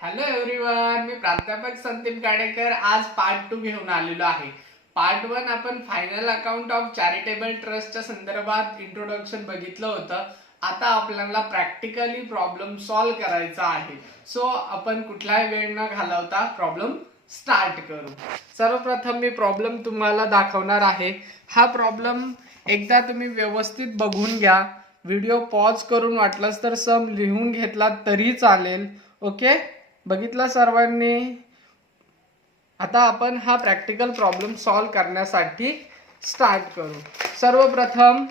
Hello everyone, मी प्राध्यापक संदीप गाडेकर आज part 2 घेऊन आलेलो आहे. पार्ट 1 आपण फायनल अकाउंट ऑफ चॅरिटेबल ट्रस्टच्या संदर्भात इंट्रोडक्शन बघितलं होतं. आता आपल्याला प्रॅक्टिकली प्रॉब्लेम सॉल्व्ह करायचा आहे. सो आपण कुठलाही वेळ न घालवता प्रॉब्लेम स्टार्ट करू. सर्वप्रथम मी प्रॉब्लेम तुम्हाला दाखवणार आहे. हा प्रॉब्लेम एकदा तुम्ही व्यवस्थित बघून घ्या. व्हिडिओ पॉज करून वाटलंच तर सम लिहून घेतला तरी चालेल. ओके, बघितला सर्वांनी. आता आपण हा प्रॅक्टिकल प्रॉब्लेम सॉल्व्ह करण्यासाठी स्टार्ट करू. सर्वप्रथम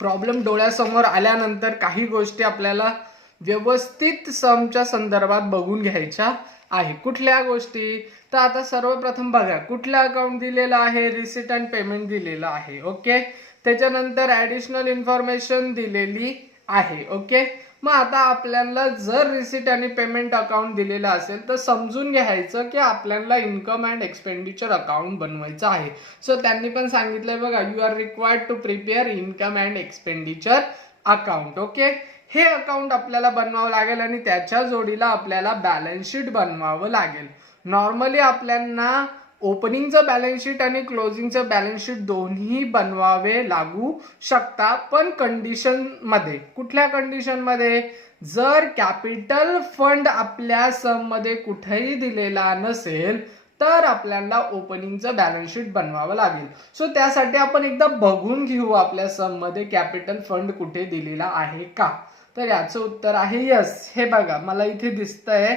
प्रॉब्लेम डोळ्यासमोर आल्यानंतर काही गोष्टी आपल्याला व्यवस्थित समच्या संदर्भात बघून घ्यायच्या आहे. कुठल्या गोष्टी? तर आता सर्वप्रथम बघा, कुठला अकाउंट दिलेला आहे, रिसिट अँड पेमेंट दिलेला आहे. ओके, त्याच्यानंतर ऍडिशनल इन्फॉर्मेशन दिलेली आहे. ओके, मग आता आपल्याला जर रिसिट आणि पेमेंट अकाउंट दिलेलं असेल तर समजून घ्यायचं की आपल्याला इन्कम अँड एक्सपेंडिचर अकाउंट बनवायचं आहे. सो त्यांनी पण सांगितलंय बघा, you are required to prepare income and expenditure account. Okay, हे अकाउंट आपल्याला बनवावं लागेल आणि त्याच्या जोडीला आपल्याला बॅलन्स शीट बनवावं लागेल. नॉर्मली आपल्याला ओपनिंगचं बॅलन्स शीट आणि क्लोजिंगचं बॅलन्स शीट दोन्ही बनवावे लागू शकता, पण कंडिशन मध्ये. कुठल्या कंडिशन मध्ये? जर कॅपिटल फंड आपल्या सम मध्ये कुठेही दिलेला नसेल तर आपल्याला ओपनिंगचं बॅलन्स शीट बनवावं लागेल. सो त्यासाठी आपण एकदा बघून घेऊ आपल्या सम मध्ये कॅपिटल फंड कुठे दिलेला आहे का. तर याचं उत्तर आहे यस. हे बघा, मला इथे दिसतंय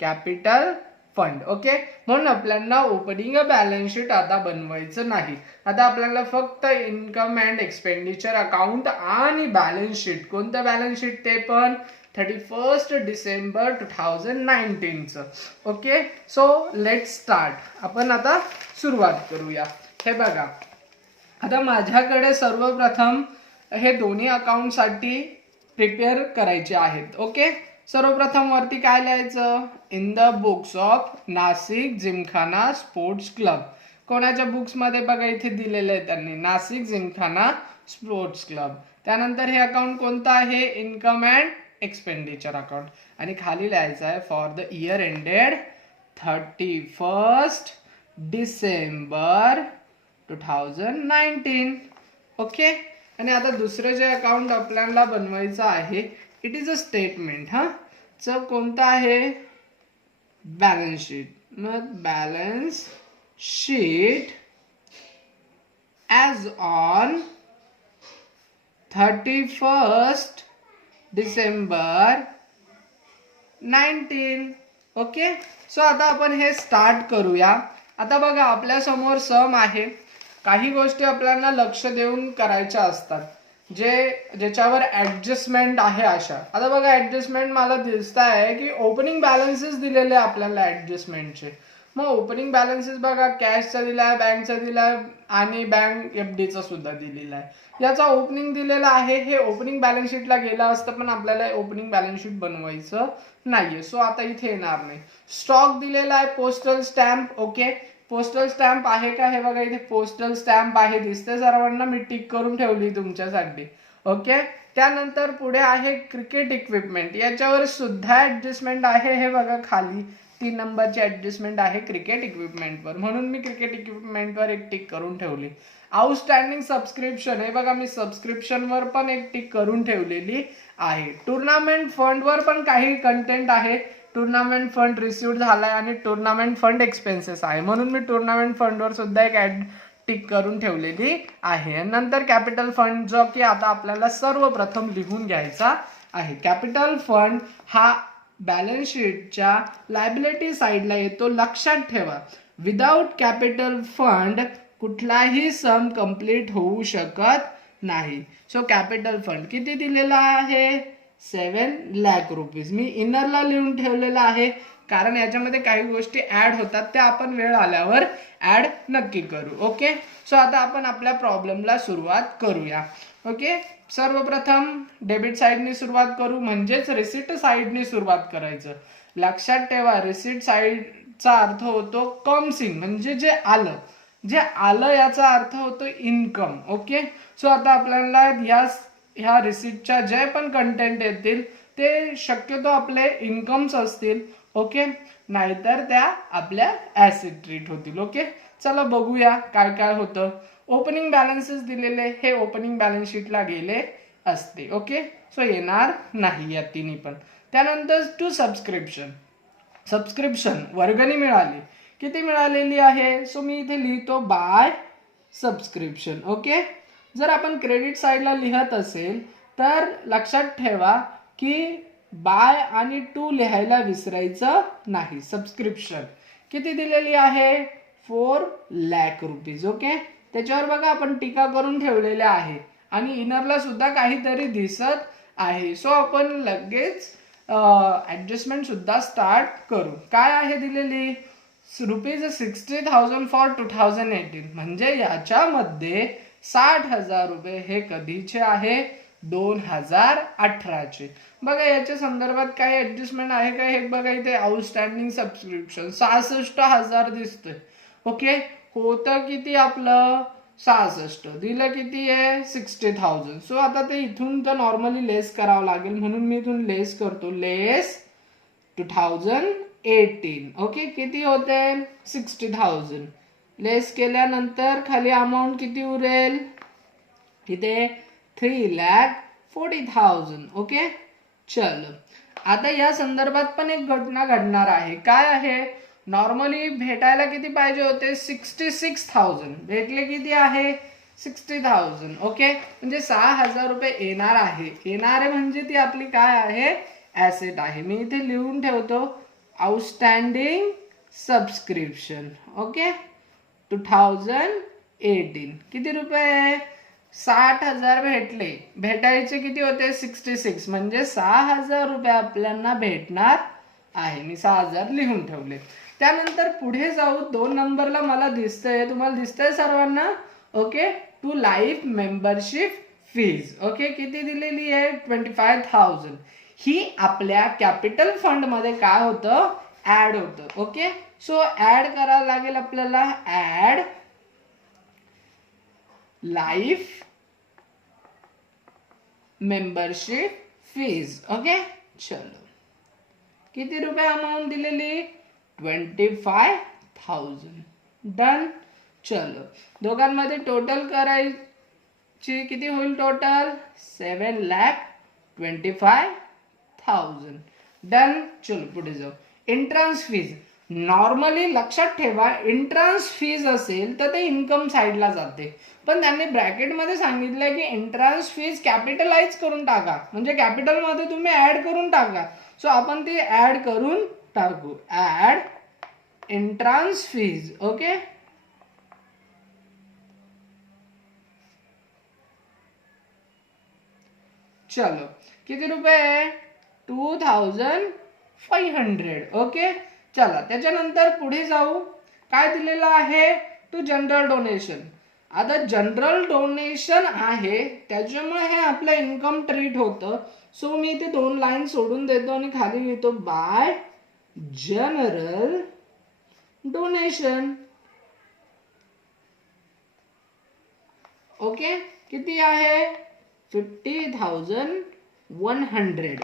कॅपिटल फंड. ओके, म्हणून आपल्याला ओपनिंग बॅलन्स शीट आता बनवायचं नाही. आता आपल्याला फक्त इन्कम अँड एक्सपेंडिचर अकाउंट आणि बॅलन्स शीट. कोणतं बॅलन्स शीट? ते पण 31 डिसेंबर 2019 चं. Okay, so let start. आपण आता सुरुवात करूया. हे बघा, आता माझ्याकडे सर्वप्रथम हे दोन्ही अकाउंट साठी प्रिपेअर करायचे आहेत. ओके, सर्वप्रथम वरती काय लिहायचं? In the books of Nashik Gymkhana sports club. कोणाच्या बुक्स मध्ये? बघा इथे दिलेले आहे त्यांनी, नाशिक जिमखाना स्पोर्ट्स क्लब. त्यानंतर हे अकाउंट कोणतं आहे? Income and expenditure account. आणि खाली लिहायचं आहे for the year ended 31 December 2019. Okay, आणि आता दुसरं जे अकाउंट आपल्याला बनवायचं आहे, इट इज अ स्टेटमेंट. कोणतं आहे? Balance sheet. मग balance sheet as on 31 December 19. Okay, so आता आपण हे स्टार्ट करूया. आता बघा, आपल्या समोर सम आहे. काही गोष्टी आपल्याला लक्ष देऊन करायच्या असतात, ज्याच्यावर ऍडजस्टमेंट आहे अशा. आता बघा, ऍडजस्टमेंट मला दिसत आहे की ओपनिंग बॅलन्सेस दिलेले आपल्याला ऍडजस्टमेंटचे. मग ओपनिंग बॅलन्सेस बघा, कॅशचा दिलाय, बँकचा दिलाय आणि बँक एफडीचा सुद्धा दिलेला आहे. याचा ओपनिंग दिलेला आहे. हे ओपनिंग बॅलन्स शीटला गेलं असतं, पण आपल्याला ओपनिंग बॅलन्स शीट बनवायचं नाहीये, सो आता इथे येणार नाही. स्टॉक दिलेला आहे, postal stamp. Okay, postal stamp आहे का? हे बघा, इथे पोस्टल स्टॅम्प आहे, दिसते सर्वांना. मी टिक करून ठेवली तुमच्यासाठी. ओके, त्यानंतर पुढे आहे क्रिकेट इक्विपमेंट. याच्यावर सुद्धा ऍडजस्टमेंट आहे. हे बघा, खाली 3 नंबरची ऍडजस्टमेंट आहे क्रिकेट इक्विपमेंटवर, म्हणून मी क्रिकेट इक्विपमेंटवर एक टिक करून ठेवली. आउटस्टँडिंग सबस्क्रिप्शन, हे बघा, मी सबस्क्रिप्शनवर पण एक टिक करून ठेवलेली आहे. टुर्नामेंट फंडवर पण काही कंटेंट आहे. टुर्नामेंट फंड रिसिव्ह झालाय आणि टुर्नामेंट फंड एक्सपेन्सेस आहे, म्हणून मी टुर्नामेंट फंडवर सुद्धा एक टिक करून ठेवलेली आहे. नंतर कॅपिटल फंड, जो की आता आपल्याला सर्वप्रथम लिहून घ्यायचा आहे. कॅपिटल फंड हा बॅलन्स शीटच्या लायबिलिटी साइडला येतो. लक्षात ठेवा, विदाउट कॅपिटल फंड कुठलाही सम कंप्लीट होऊ शकत नाही. सो कॅपिटल फंड किती दिलेला आहे? 7 लाख रुपीज. मी इनरला लिहून ठेवलेला आहे कारण याच्यामध्ये काही गोष्टी ऍड होतात, त्या आपण वेळ आल्यावर ऍड नक्की करू. ओके, सो आता आपण आपल्या प्रॉब्लेमला सुरुवात करूया. ओके, सर्वप्रथम डेबिट साइडनी सुरुवात करू, म्हणजेच रिसिट साइडनी सुरुवात करायचं. लक्षात ठेवा, रिसिट साइडचा अर्थ होतो कम्स इन, म्हणजे जे आलं याचा अर्थ होतो इन्कम. ओके, सो आता आपल्याला ह्या रिसिटच्या जे पण कंटेंट येतील ते शक्यतो आपले इन्कम्स असतील. ओके, नाहीतर त्या आपल्या ऍसिड ट्रीट होतील. ओके, चला बघूया काय काय होतं. ओपनिंग बॅलन्सेस दिलेले, हे ओपनिंग बॅलन्स शीटला गेले असते. ओके, सो येणार नाही या तिन्ही पण. त्यानंतर टू सबस्क्रिप्शन, सबस्क्रिप्शन वर्गणी मिळाली, किती मिळालेली आहे, सो मी इथे लिहितो बाय सबस्क्रिप्शन. ओके, जर आपण क्रेडिट साईडला लिहत असेल तर लक्षात ठेवा की बाय आणि टू लिहायला विसरायचं नाही. सबस्क्रिप्शन किती दिलेली आहे, 4 लाख रुपीज. ओके, त्याच्यावर बघा आपण टीका करून ठेवलेले आहे आणि इनरला सुद्धा काहीतरी दिसत आहे. सो आपण लगेच ऍडजस्टमेंट सुद्धा स्टार्ट करू. काय आहे दिलेली, ₹60,000 फॉर 2018, म्हणजे याच्यामध्ये 60,000 रुपये हे कधीचे आहे, 2018चे. बघा याच्या संदर्भात काय ऍडजस्टमेंट आहे का, हे बघा इथे आउटस्टँडिंग सबस्क्रिप्शन 66,000 दिसतोय. ओके, होतं किती आपलं 66, दिलं किती आहे 60,000. सो आता ते इथून तर नॉर्मली लेस करावं लागेल, म्हणून मी इथून लेस करतो, लेस 2018. ओके, किती होते 60,000, लेस केल्यानंतर खाली अमाऊंट किती उरेल, इथे 3,40,000. ओके, चलो आता या संदर्भात पण एक घटना घडणार आहे. काय आहे, नॉर्मली भेटायला किती पाहिजे होते, 66,000, भेटले किती आहे 60,000. ओके, म्हणजे 6,000 रुपये येणार आहे. येणार आहे म्हणजे ती आपली काय आहे, ऍसेट आहे. मी इथे लिहून ठेवतो आउटस्टँडिंग सबस्क्रिप्शन. ओके, 2018 किती रुपये, 60,000 भेटले, भेटायचे किती होते 66, म्हणजे 6,000 रुपये आपल्याला भेटणार आहे. मी 6,000 लिहून ठेवले. त्यानंतर पुढे जाऊ, 2 नंबरला मला दिसतंय, तुम्हाला दिसतंय सर्वांना. Okay, to life membership fees. Okay, किती दिलेली आहे 25,000. ही आपल्या कॅपिटल फंड मध्ये काय होतं, ऍड होतं. ओके, सो ऍड करायला लागेल आपल्याला, add life membership fees. Okay, चलो किती रुपये अमाऊंट दिलेली, 25,000. डन. चलो दोघांमध्ये टोटल करायची, किती होईल टोटल, 7,25,000. डन. चलो पुढे जाऊ. एंट्रन्स फीज, नॉर्मली लक्षात ठेवा एंट्रन्स फीज असेल तर ते इन्कम साइडला जाते, पण त्यांनी ब्रॅकेटमध्ये सांगितलंय की एंट्रन्स फीज कॅपिटलाइज करून टाका, म्हणजे कॅपिटल मध्ये तुम्ही ऍड करून टाका. सो आपण ती ऍड करून टाकू, ऍड एंट्रन्स फीज. ओके, चलो किती रुपये, 2,500. ओके, चला त्याच्यानंतर पुढे जाऊ. काय दिलेलं आहे, टू जनरल डोनेशन. आता जनरल डोनेशन आहे त्याच्यामुळे हे आपलं इन्कम ट्रीट होतं. सो मी इथे 2 लाईन सोडून देतो आणि खाली लिहितो बाय जनरल डोनेशन. ओके, किती आहे 50,100.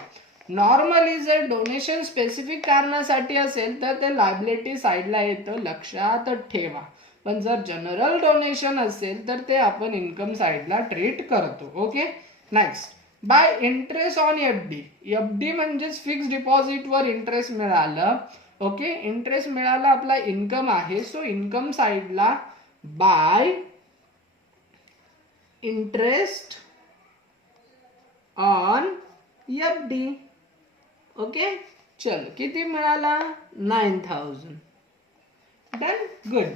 नॉर्मली जर डोनेशन स्पेसिफिक कारणासाठी असेल तर ते लायबिलिटी साईडला येतं, लक्षात ठेवा. पण जर जनरल डोनेशन असेल तर ते आपण इन्कम साईडला ट्रीट करतो. Okay, next by interest on FD. FD म्हणजेच फिक्स डिपॉझिट वर इंटरेस्ट मिळालं. ओके, इंटरेस्ट मिळाला, आपला इन्कम आहे. सो इन्कम साईडला by interest on FD. Okay, चलो किती मिळाला 9,000. Done, good.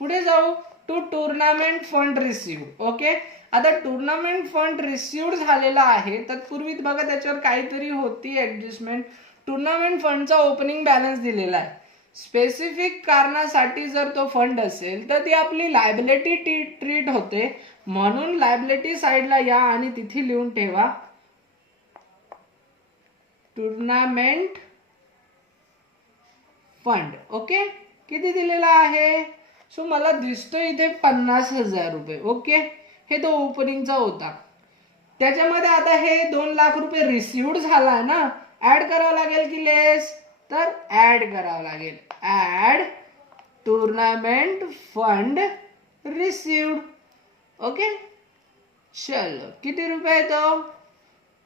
पुढे जाऊ, to tournament fund receive. Okay, आता टुर्नामेंट फंड रिसिव्ह झालेला आहे, तत्पूर्वी बघा त्याच्यावर काहीतरी होती ऍडजस्टमेंट. टुर्नामेंट फंडचा ओपनिंग बॅलन्स दिलेला आहे. स्पेसिफिक कारणासाठी जर तो फंड असेल तर ती आपली लायबिलिटी ट्रीट होते, म्हणून लायबिलिटी साईडला या आणि तिथे लिहून ठेवा टुर्नामेंट फंड. ओके, किती दिलेला आहे, सो मला दिसतोय इथे 50,000 रुपये. ओके, हे तो ओपनिंगचा होता. त्याच्यामध्ये आता हे 2 लाख रुपये रिसिव्ड झालाय ना, ऍड करावं लागेल की लेस, तर ऍड करावं लागेल. Add tournament fund received. Okay, चलो किती रुपये तो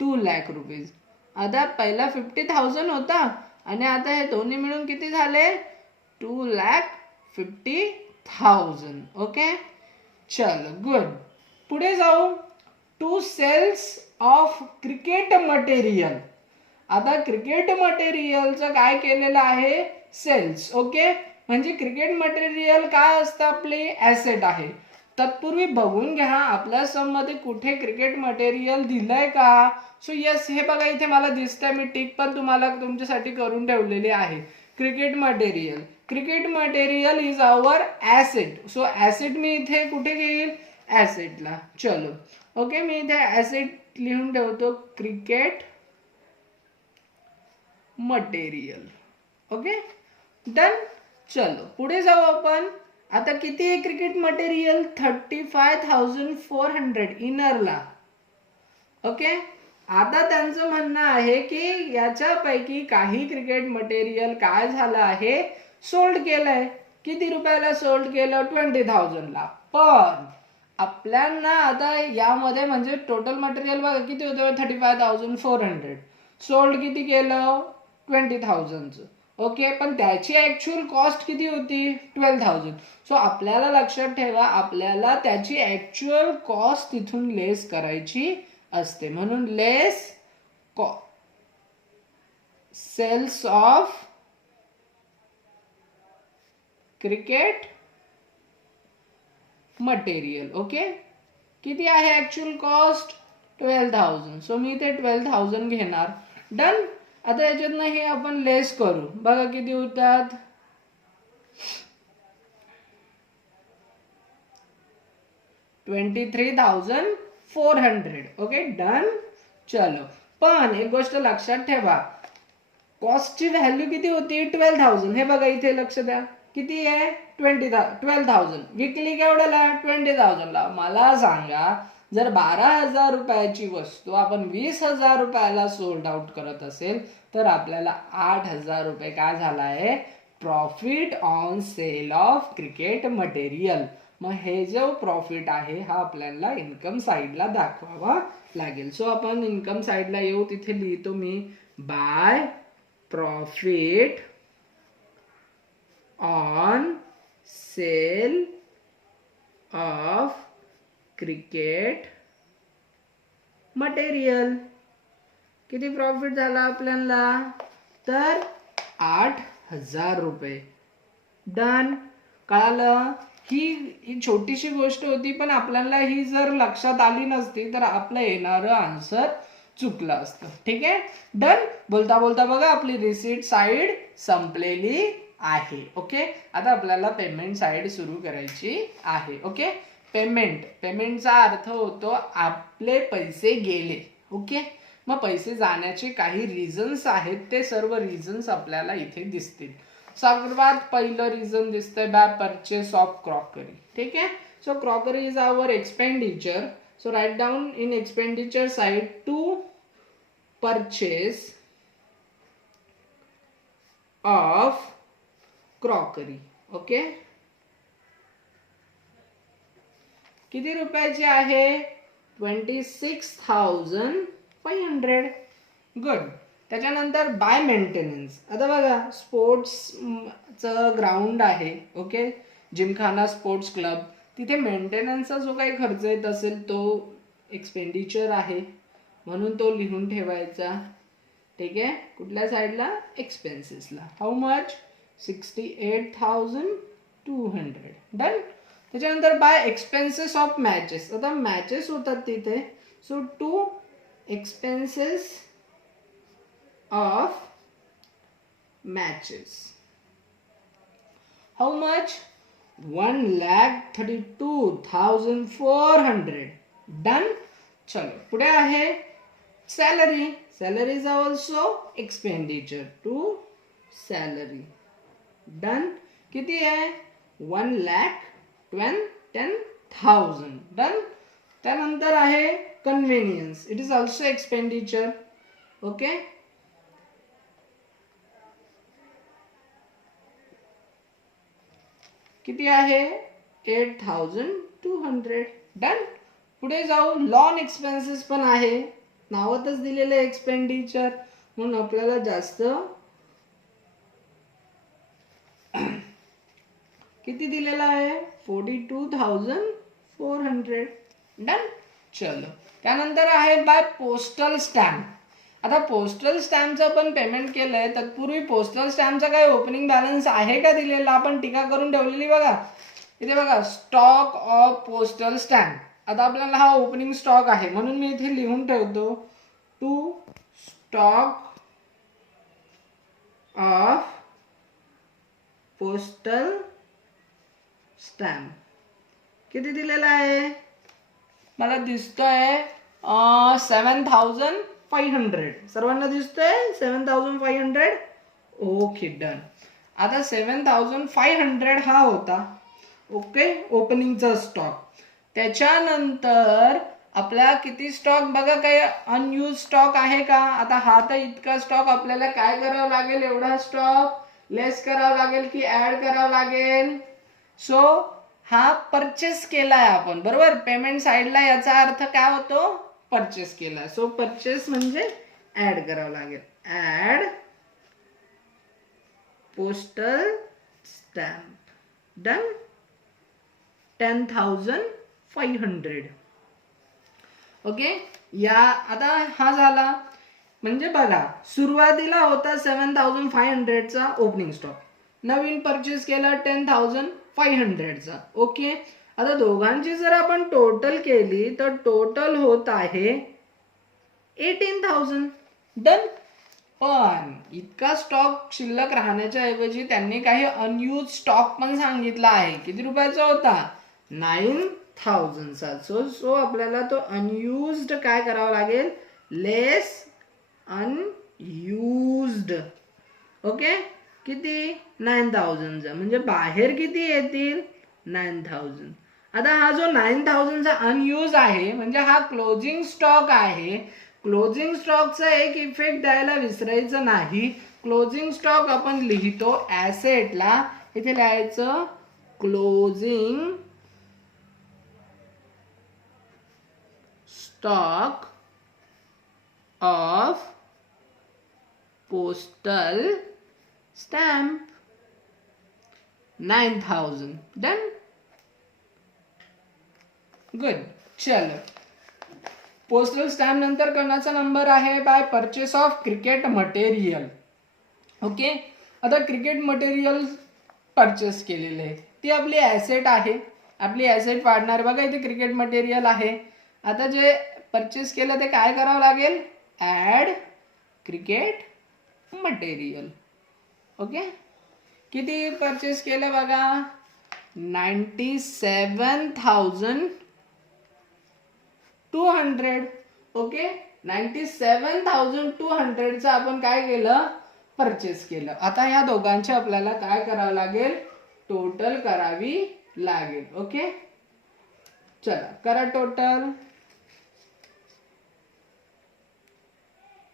2 लाख रुपीज. आता पहिला 50,000 होता आणि आता हे दोन्ही मिळून किती झाले 2,50,000. ओके, चलो गुड. पुढे जाऊ. To sales of cricket material. आता क्रिकेट मटेरियलचं काय केलेलं आहे सेल्स. ओके, म्हणजे क्रिकेट मटेरियल काय असतं आपली ऍसेट आहे. तत्पूर्वी बघून घ्या आपल्या सम मध्ये कुठे क्रिकेट मटेरियल दिलंय का. सो यस, हे बघा इथे मला दिसतंय, मी टिक पण तुम्हाला तुमच्यासाठी करून ठेवलेली आहे. Cricket material, cricket material is our asset. So asset मी इथे कुठे घेईल ऍसेटला. चलो ओके, मी इथे ऍसेट लिहून ठेवतो क्रिकेट मटेरियल. Okay done. चलो पुढे जाऊ आपण. आता किती आहे क्रिकेट मटेरियल 35,400 इनरला. ओके, आता त्यांचं म्हणणं आहे की याच्यापैकी काही क्रिकेट मटेरियल काय झालं आहे सोल्ड केलंय. किती रुपयाला सोल्ड केलं 20,000ला. पण आपल्याला आता यामध्ये म्हणजे टोटल मटेरियल बघा किती होतं 35,400. सोल्ड किती केलं 20,000चं. ओके, पण त्याची ऍक्च्युअल कॉस्ट किती होती 12,000. सो आपल्याला लक्षात ठेवा आपल्याला त्याची ऍक्च्युअल कॉस्ट तिथून लेस करायची असते. म्हणून less sales of cricket material. Okay, किती आहे ऍक्च्युअल कॉस्ट 12,000. सो मी ते 12,000 घेणार. डन. आता याच्यातनं हे आपण लेस करू. बघा किती होतात 23,400. Okay done. चलो, पण एक गोष्ट लक्षात ठेवा कॉस्टची व्हॅल्यू किती होती 12,000. हे बघा इथे लक्ष द्या किती आहे 12,000. विकली केवढ्याला 20,000ला. मला सांगा जर 12,000 रुपयाची वस्तू आपण 20,000 रुपयाला सोल्ड आउट करत असेल तर आपल्याला 8,000 रुपये काय झाला आहे profit on sale of cricket material. मग हे जो प्रॉफिट आहे हा आपल्याला इन्कम साइडला दाखवावा लागेल. सो आपण इन्कम साइडला येऊ, तिथे लिहितो मी by profit on sale of cricket material. किती प्रॉफिट झाला आपल्याला तर 8,000 रुपये. डन. कळालं. ही छोटीशी गोष्ट होती पण आपल्याला ही जर लक्षात आली नसती तर आपलं येणारं आन्सर चुकलं असतं. ठीक आहे डन. बोलता बोलता बघा आपली रिसीट साइड संपलेली आहे. ओके, आता आपल्याला पेमेंट साइड सुरू करायची आहे. ओके, पेमेंटचा अर्थ होतो आपले पैसे गेले. ओके, मग पैसे जाण्याचे काही रिझन्स आहेत ते सर्व रिझन्स आपल्याला इथे दिसतील. सर्वात पहिलं रिझन दिसतंय बाय परचेस ऑफ क्रॉकरी. ठीक आहे, so crockery is our expenditure. So write down in expenditure side to purchase of crockery. Okay, किती रुपयाची आहे 26,500. गुड. त्याच्यानंतर बाय मेंटेनन्स. आता बघा स्पोर्ट्सचं ग्राउंड आहे. ओके, जिमखाना स्पोर्ट्स क्लब, तिथे मेंटेनन्सचा जो काही खर्च येत असेल तो एक्सपेंडिचर आहे म्हणून तो लिहून ठेवायचा. ठीक आहे, कुठल्या साईडला एक्सपेन्सेसला. How much 68,200. डन. त्याच्यानंतर बाय एक्सपेन्सेस ऑफ मॅचेस. आता मॅचेस होतात तिथे. So to expenses of matches. How much 1,32,400. Done. चलो पुढे आहे salary. Salary is also expenditure to salary. Done. किती आहे 1,10,000. डन. त्यानंतर आहे convenience. It is also expenditure. Okay, किती आहे 8200. डन. पुढे जाऊ. लॉन एक्सपेन्सेस पण आहे, नावातच दिलेलं एक्सपेंडिचर, म्हणून आपल्याला जास्त किती दिलेला आहे 42,400. डन. चलो. त्यानंतर आहे बाय पोस्टल स्टॅम्प. आता पोस्टल स्टॅम्पचं पण पेमेंट केलंय, तत्पूर्वी पोस्टल स्टॅम्पचा काही ओपनिंग बॅलन्स आहे का दिलेला, आपण टीका करून ठेवलेली बघा. इथे बघा स्टॉक ऑफ पोस्टल स्टॅम्प. आता आपल्याला हा ओपनिंग स्टॉक आहे, म्हणून मी इथे लिहून ठेवतो to stock of postal stamp. किती दिलेला आहे मला दिसतोय 7,500. सर्वांना दिसतोय 7,500. Okay done. आता 7,500 हा होता ओके ओपनिंगचा स्टॉक. त्याच्यानंतर आपला किती स्टॉक बघा, काही अनयूज स्टॉक आहे का. आता हा तर इतका स्टॉक आपल्याला काय करावं लागेल, एवढा स्टॉक लेस करावं लागेल की ऍड करावं लागेल. सो हा परचेस केलाय आपण, बरोबर. पेमेंट साइडला याचा अर्थ काय होतो, परचेस केला. सो परचेस म्हणजे ऍड करावं लागेल. Add postal stamp. Done. 10,500. Okay. या आता हा झाला. म्हणजे बघा सुरुवातीला होता 7,500चा ओपनिंग स्टॉक, नवीन परचेस केला 10,500चा. ओके. आता दोघांची जर आपण टोटल केली तर टोटल होत आहे 18,000. डन. पण इतका स्टॉक शिल्लक राहण्याच्या ऐवजी त्यांनी काही अनयूज स्टॉक पण सांगितला आहे. किती रुपयाचा होता 9,000चा. सो आपल्याला तो अनयुज्ड काय करावा लागेल, लेस अनयुज्ड. ओके. किती 9,000चा, म्हणजे बाहेर किती येतील 9,000. आता हा जो 9,000चा अनयूज आहे म्हणजे हा क्लोजिंग स्टॉक आहे. क्लोजिंग स्टॉकचा एक इफेक्ट द्यायला विसरायचं नाही. क्लोजिंग स्टॉक आपण लिहितो ऍसेटला, इथे लिहायचं closing stock of postal stamp 9,000. Done. Good. चलो. पोस्टल स्टॅम्प नंतर कोणाचा नंबर आहे, by purchase of cricket material. Okay. आता क्रिकेट मटेरियल परचेस केलेले आहे, ती आपली ऍसेट आहे. आपली ऍसेट वाढणार. बघा इथे क्रिकेट मटेरियल आहे. आता जे परचेस केलं ते काय करावं लागेल, ऍड क्रिकेट मटेरियल. ओके. किती परचेस केलं बघा 97,200. ओके. 97,200चं आपण काय केलं, परचेस केलं. आता या दोघांचे आपल्याला काय करावं लागेल, टोटल करावी लागेल. ओके. चला करा टोटल.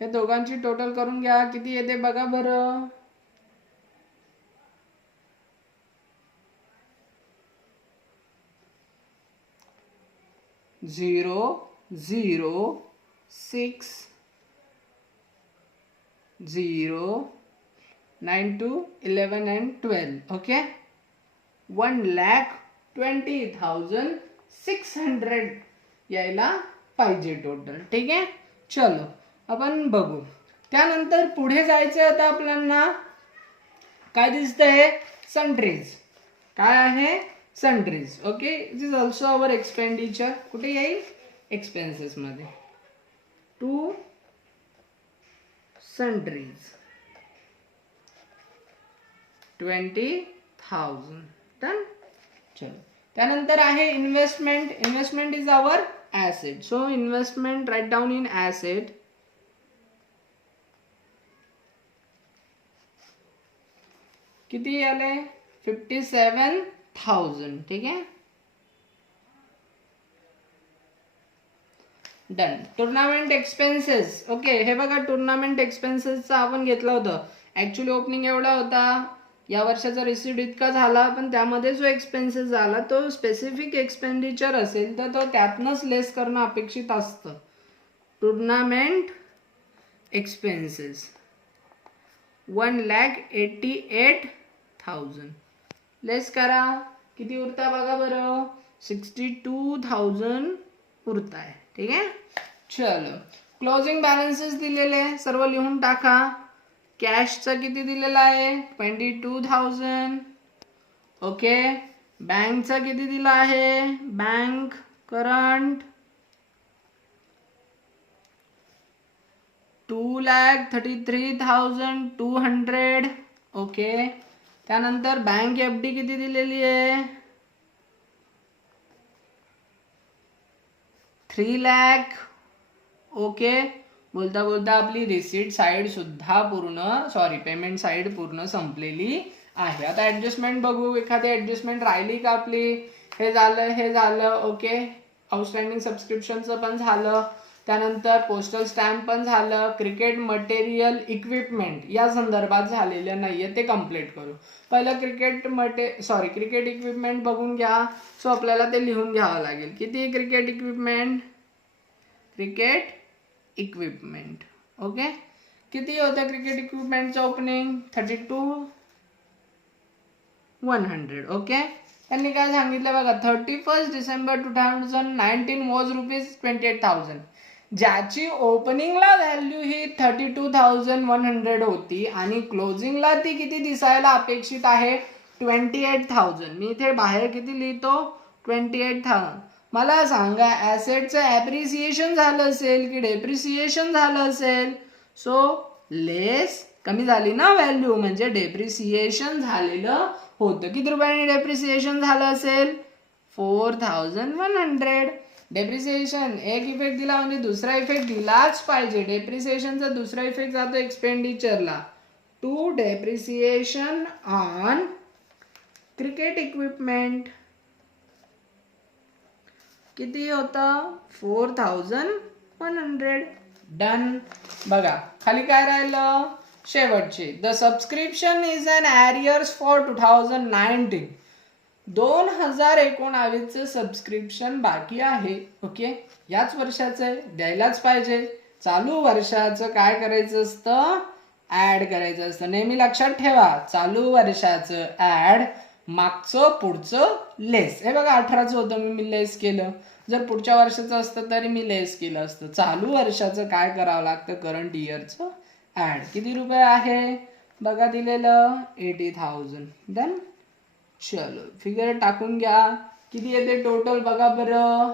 या दोघांची टोटल करून घ्या. किती येते बघा बरं. 0,0,6,0,9 to 11 and 12. ओके. 1,20,600 यायला पाहिजे टोटल. ठीक आहे. चलो आपण बघू. त्यानंतर पुढे जायचं. आता आपल्याला काय दिसतंय, सन्ट्रीज. काय आहे, sundries. Okay. It is also our expenditure. कुठे येईल, एक्सपेन्सेस मध्ये. To sundries 20,000. डन. चलो. त्यानंतर आहे investment. Investment is our asset. So investment write down in asset. किती आले 57,000. ठीक आहे. डन. Tournament expenses. ओके. हे बघा टुर्नामेंट एक्सपेन्सेसचा आपण घेतलं होतं. ऍक्च्युअली ओपनिंग एवढा होता, या वर्षाचा रिसीट इतका झाला, पण त्यामध्ये जो एक्सपेन्सेस झाला तो स्पेसिफिक एक्सपेंडिचर असेल तर तो त्यातनंच लेस करणं अपेक्षित असतं. टुर्नामेंट एक्सपेन्सेस 1,88,000 लेस करा, किती उरता बघा बरं, 62,000 उरताय. ठीक आहे. चलो, क्लोजिंग बॅलन्सेस दिलेले सर्व लिहून टाका. कॅशचा किती दिलेला आहे, 22,000. ओके. बँकचा किती दिला आहे, बँक करंट 2,33,200. ओके. त्यानंतर बँक FD किती दिलेली आहे, 3 लाख. ओके. बोलता बोलता आपली रिसीट साइड सुद्धा पेमेंट साइड पूर्ण संपलेली आहे. आता ऍडजस्टमेंट बघू, एखादी ऍडजस्टमेंट राहिली का आपली. हे झालं. ओके. आउटस्टँडिंग सबस्क्रिप्शनचं पण झालं. त्यानंतर पोस्टल स्टॅम्प पण झालं. क्रिकेट मटेरियल इक्विपमेंट या संदर्भात झालेलं नाहीये, ते कम्प्लीट करू. पहिलं क्रिकेट इक्विपमेंट बघून घ्या. सो आपल्याला ते लिहून घ्यावं लागेल. किती क्रिकेट इक्विपमेंट. ओके. किती होतं क्रिकेट इक्विपमेंटचं ओपनिंग, 32,100. ओके. त्यांनी काय सांगितलं बघा, 31 डिसेंबर 2019 वॉज ₹28,000. ज्याची ओपनिंगला व्हॅल्यू ही 32,100 होती आणि क्लोजिंगला ती किती दिसायला अपेक्षित आहे, 28,000. मी इथे बाहेर किती लिहितो, 28,000. मला सांगा, ऍसेटचं ऍप्रिसिएशन झालं असेल की डेप्रिसिएशन झालं असेल. सो लेस कमी झाली ना व्हॅल्यू, म्हणजे डेप्रिसिएशन झालेलं होतं. किती रुपयाने डेप्रिसिएशन झालं असेल, 4,100. डेप्रिसिएशन एक इफेक्ट दिला म्हणजे दुसरा इफेक्ट दिलाच पाहिजे. डेप्रिसिएशनचा दुसरा इफेक्ट जातो एक्सपेंडिचरला. To depreciation on cricket equipment किती होतं, 4,100. डन. बघा खाली काय राहिलं, शेवटचे. The subscription is in arrears for 2019. 2019चे सबस्क्रिप्शन बाकी आहे. ओके. याच वर्षाचं आहे, द्यायलाच पाहिजे. चालू वर्षाचं काय करायचं असतं, ऍड करायचं असतं. नेहमी लक्षात ठेवा, चालू वर्षाचं ऍड, मागचं पुढचं लेस. हे बघा 18चं होतं, मी लेस केलं. जर पुढच्या वर्षाचं असतं तरी मी लेस केलं असतं. चालू वर्षाचं काय करावं लागतं, करंट इयरचं ऍड. किती रुपये आहे बघा दिलेलं, 80,000. डन. चलो, फिगर टाकून घ्या. किती येते टोटल बघा बरं,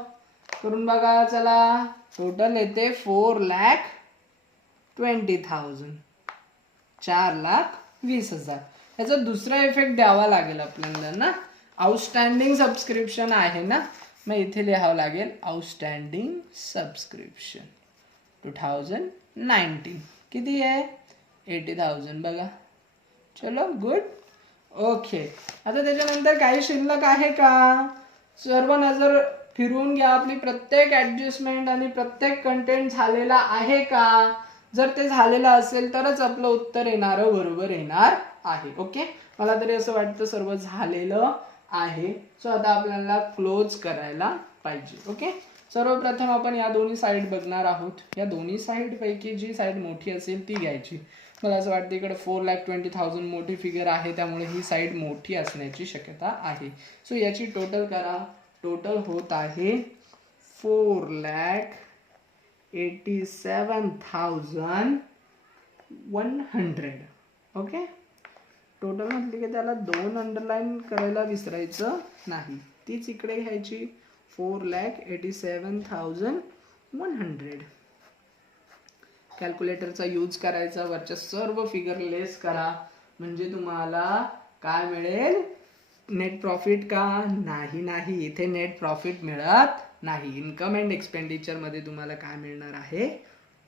करून बघा. चला, टोटल येते 4,20,000, 4,20,000. याचा दुसरा इफेक्ट द्यावा लागेल आपल्याला ना. आउटस्टँडिंग सबस्क्रिप्शन आहे ना, मग इथे लिहावं लागेल आउटस्टँडिंग सबस्क्रिप्शन 2019. किती आहे, 80,000 बघा. चलो, गुड. ओके. आता त्याच्यानंतर काही शिल्लक आहे का, सर्व नजर फिरवून घ्या आपली. प्रत्येक ऍडजस्टमेंट आणि प्रत्येक कंटेंट झालेला आहे का. जर ते झालेलं असेल तरच आपलं उत्तर येणारं बरोबर येणार आहे. ओके. मला तरी असं वाटतं सर्व झालेलं आहे. सो आता आपल्याला क्लोज करायला पाहिजे. ओके. सर्वप्रथम आपण या दोन्ही साईड बघणार आहोत. या दोन्ही साईड पैकी जी साईड मोठी असेल ती घ्यायची. मला असं वाटतं इकडे 4,20,000 मोठी फिगर आहे, त्यामुळे ही साईड मोठी असण्याची शक्यता आहे. सो याची टोटल करा. टोटल होत आहे 4,87,100. ओके. टोटल म्हटली की त्याला 2 अंडरलाईन करायला विसरायचं नाही, तीच इकडे घ्यायची. 4,87,100. कॅल्क्युलेटरचा यूज करायचा, वरच्या सर्व फिगर लेस करा, म्हणजे तुम्हाला काय मिळेल, नेट प्रॉफिट. का नाही, इथे नेट प्रॉफिट मिळत नाही. इन्कम अँड एक्सपेंडिचर मध्ये तुम्हाला काय मिळणार आहे,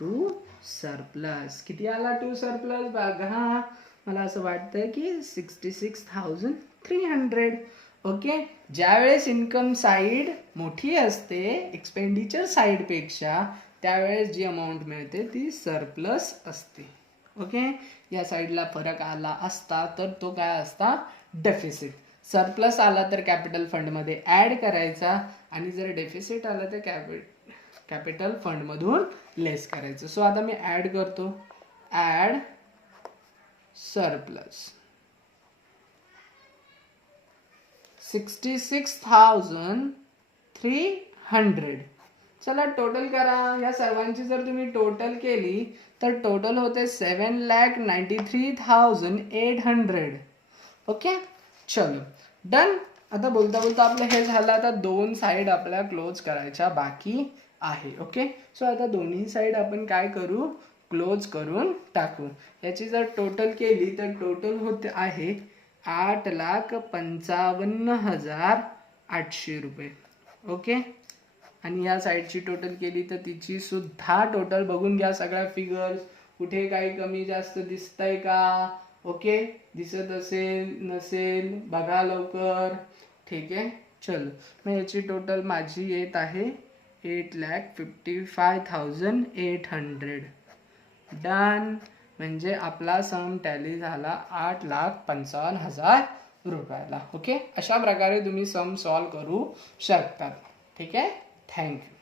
टू सरप्लस. किती आला टू सरप्लस बघा. मला असं वाटतं की 66,300. ओके. ज्यावेळेस इन्कम साईड मोठी असते एक्सपेंडिचर साईड पेक्षा, त्यावेळेस जी अमाऊंट मिळते ती सरप्लस असते. ओके. या साईडला फरक आला असता तर तो काय असता डेफिसिट. सरप्लस आला तर कॅपिटल फंडमध्ये ऍड करायचा आणि जर डेफिसिट आला तर कॅपिटल फंडमधून लेस करायचं. सो आता मी ऍड करतो, ऍड सरप्लस 66,300. चला टोटल करा. या सर्वांची जर तुम्ही टोटल केली तर टोटल होते 7,93,800. ओके, चलो डन. आता बोलता बोलता आपलं हे झालं. आता दोन साइड आपल्याला क्लोज करायच्या बाकी आहे. ओके, सो आता दोन्ही साइड आपण काय करू, क्लोज करून टाकू. याची जर टोटल केली तर टोटल होते आहे 8,55,800 रुपये. ओके, आणि या साईडची टोटल केली तर तिची सुद्धा टोटल बघून घ्या. सगळ्या फिगर्स कुठे काही कमी जास्त दिसतंय का? ओके, दिसत असेल नसेल बघा लवकर. ठीक आहे, चल मग याची टोटल माझी येत आहे 8,55,800. डन. म्हणजे आपला सम टॅली झाला 8,55,000 रुपयाला. ओके, अशा प्रकारे तुम्ही सम सॉल्व करू शकता. ठीक आहे, थँक्यू.